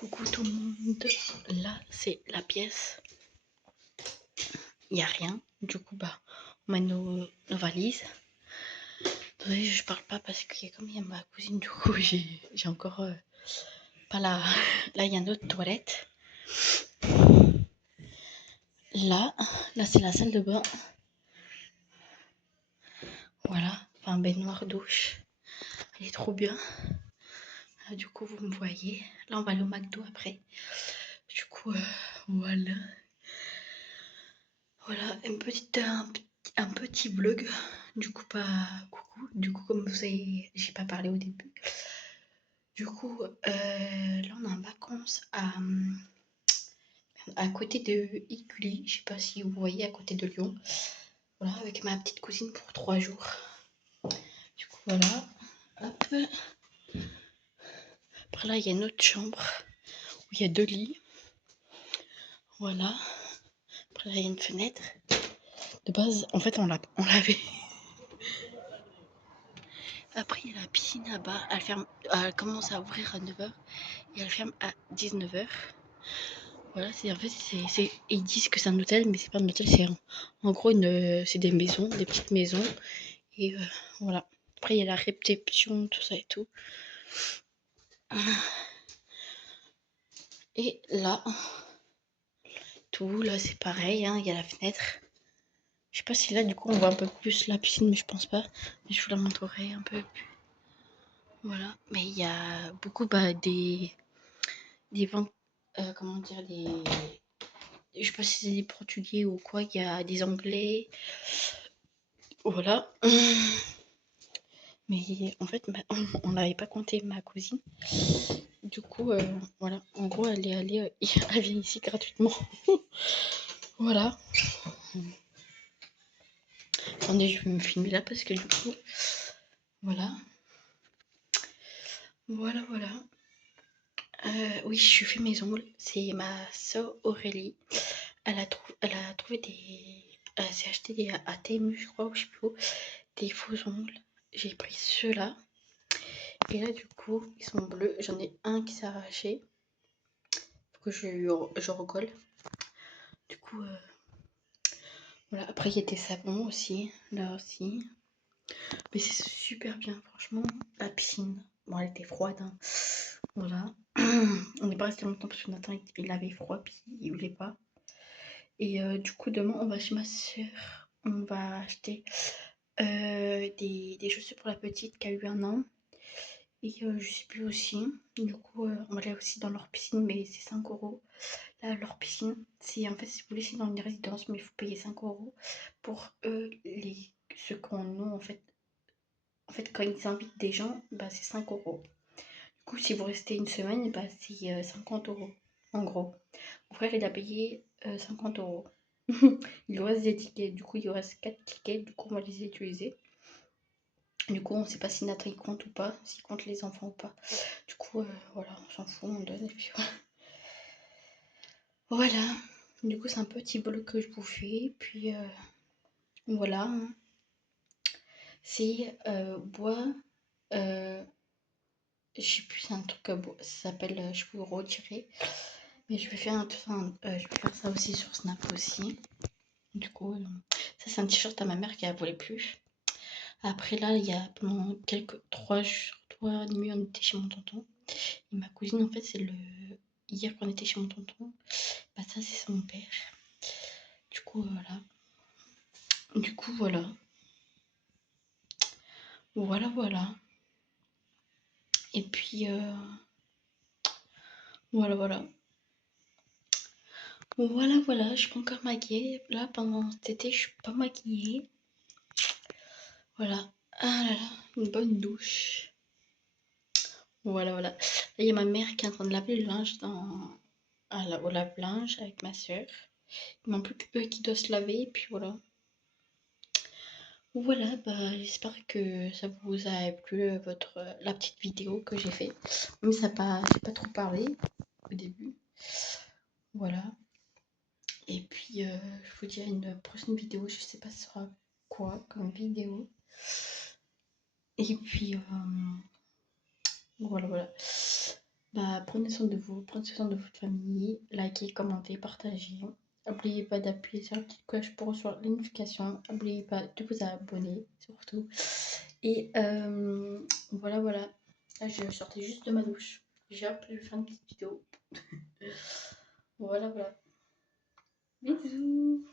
Coucou tout le monde, là c'est la pièce, il n'y a rien, du coup on met nos valises. Désolée, je parle pas parce que comme il y a ma cousine, du coup j'ai encore pas la... Là il y a notre toilette, là c'est la salle de bain, voilà, enfin baignoire douche, elle est trop bien. Là, du coup vous me voyez, là on va aller au McDo après, du coup voilà. Voilà, un petit vlog. Du coup, coucou. Du coup, comme vous savez, j'ai pas parlé au début. Du coup, là, on est en vacances à côté de Iculi. Je sais pas si vous voyez, à côté de Lyon. Voilà, avec ma petite cousine pour 3 jours. Du coup, voilà. Hop. Après là, il y a une autre chambre où il y a 2 lits. Voilà. Après là, il y a une fenêtre. De base, en fait, on l'avait. Après, il y a la piscine là-bas. Elle commence à ouvrir à 9h et elle ferme à 19h. Voilà, ils disent que c'est un hôtel, mais c'est pas un hôtel, c'est en gros c'est des maisons, des petites maisons. Et voilà. Après, il y a la réception, tout ça et tout. Et là, c'est pareil, hein, il y a la fenêtre. Je sais pas si là, du coup, on voit un peu plus la piscine, mais je pense pas. Mais je vous la montrerai un peu plus. Voilà. Mais il y a beaucoup des vents, comment dire, je sais pas si c'est des Portugais ou quoi, il y a des Anglais. Voilà. Mais en fait, on n'avait pas compté ma cousine. Du coup, voilà. En gros, elle est allée, elle vient ici gratuitement. Voilà. Attendez, je vais me filmer là parce que du coup, voilà. Voilà, voilà. Oui, je fais mes ongles. C'est ma soeur Aurélie. Elle a trouvé elle s'est acheté à TMU, je crois, ou je sais plus où, des faux ongles. J'ai pris ceux-là. Et là, du coup, ils sont bleus. J'en ai un qui s'est arraché. Faut que je recolle. Du coup, voilà. Après, il y a des savons aussi. Là aussi. Mais c'est super bien, franchement. La piscine. Bon, elle était froide. Hein. Voilà. On n'est pas resté longtemps parce que Nathan, il avait froid, puis il voulait pas. Et du coup, demain, on va chez ma soeur. On va acheter des chaussures pour la petite qui a eu 1 an. Et je sais plus aussi. Du coup, on va aller aussi dans leur piscine, mais c'est 5 €. Là, leur piscine, en fait, si vous voulez, c'est dans une résidence, mais il faut payer 5 € pour ceux qu'on nous, en fait. En fait, quand ils invitent des gens, c'est 5 €. Du coup, si vous restez une semaine, c'est 50 € en gros. Mon frère, il a payé 50 €. Il lui reste des tickets, du coup, il lui reste 4 tickets, du coup, on va les utiliser. Du coup, on sait pas si Nathan il compte ou pas, s'il compte les enfants ou pas. Du coup, voilà, on s'en fout, on donne et puis voilà. Voilà. Du coup, c'est un petit vlog que je vous fais. Puis voilà. Hein. C'est bois. Je sais plus, c'est un truc ça s'appelle. Je peux vous retirer. Mais je vais faire ça aussi sur Snap aussi. Du coup, ça c'est un t-shirt à ma mère qui ne voulait plus. Après là, il y a pendant 3 nuits, on était chez mon tonton. Et ma cousine, en fait, hier qu'on était chez mon tonton, ça c'est son père. Du coup, voilà. Du coup, voilà. Voilà, voilà. Et puis, voilà, voilà. Voilà, voilà, je suis pas encore maquillée. Là, pendant cet été, je suis pas maquillée. Voilà. Ah là là, une bonne douche. Voilà, voilà. Là, il y a ma mère qui est en train de laver le linge au lave-linge avec ma soeur. Il manque plus que eux qui doivent se laver, et puis voilà. Voilà, j'espère que ça vous a plu, la petite vidéo que j'ai fait. Mais j'ai pas trop au début. Voilà. Et puis, je vous dis à une prochaine vidéo. Je sais pas ce sera quoi comme vidéo. Et puis, voilà, voilà. Bah, prenez soin de vous, prenez soin de votre famille, likez, commentez, partagez. N'oubliez pas d'appuyer sur la petite cloche pour recevoir les notifications. N'oubliez pas de vous abonner, surtout. Et voilà, voilà. Là, je sortais juste de ma douche. J'ai hop, je vais faire une petite vidéo. Voilà, voilà. Bisous.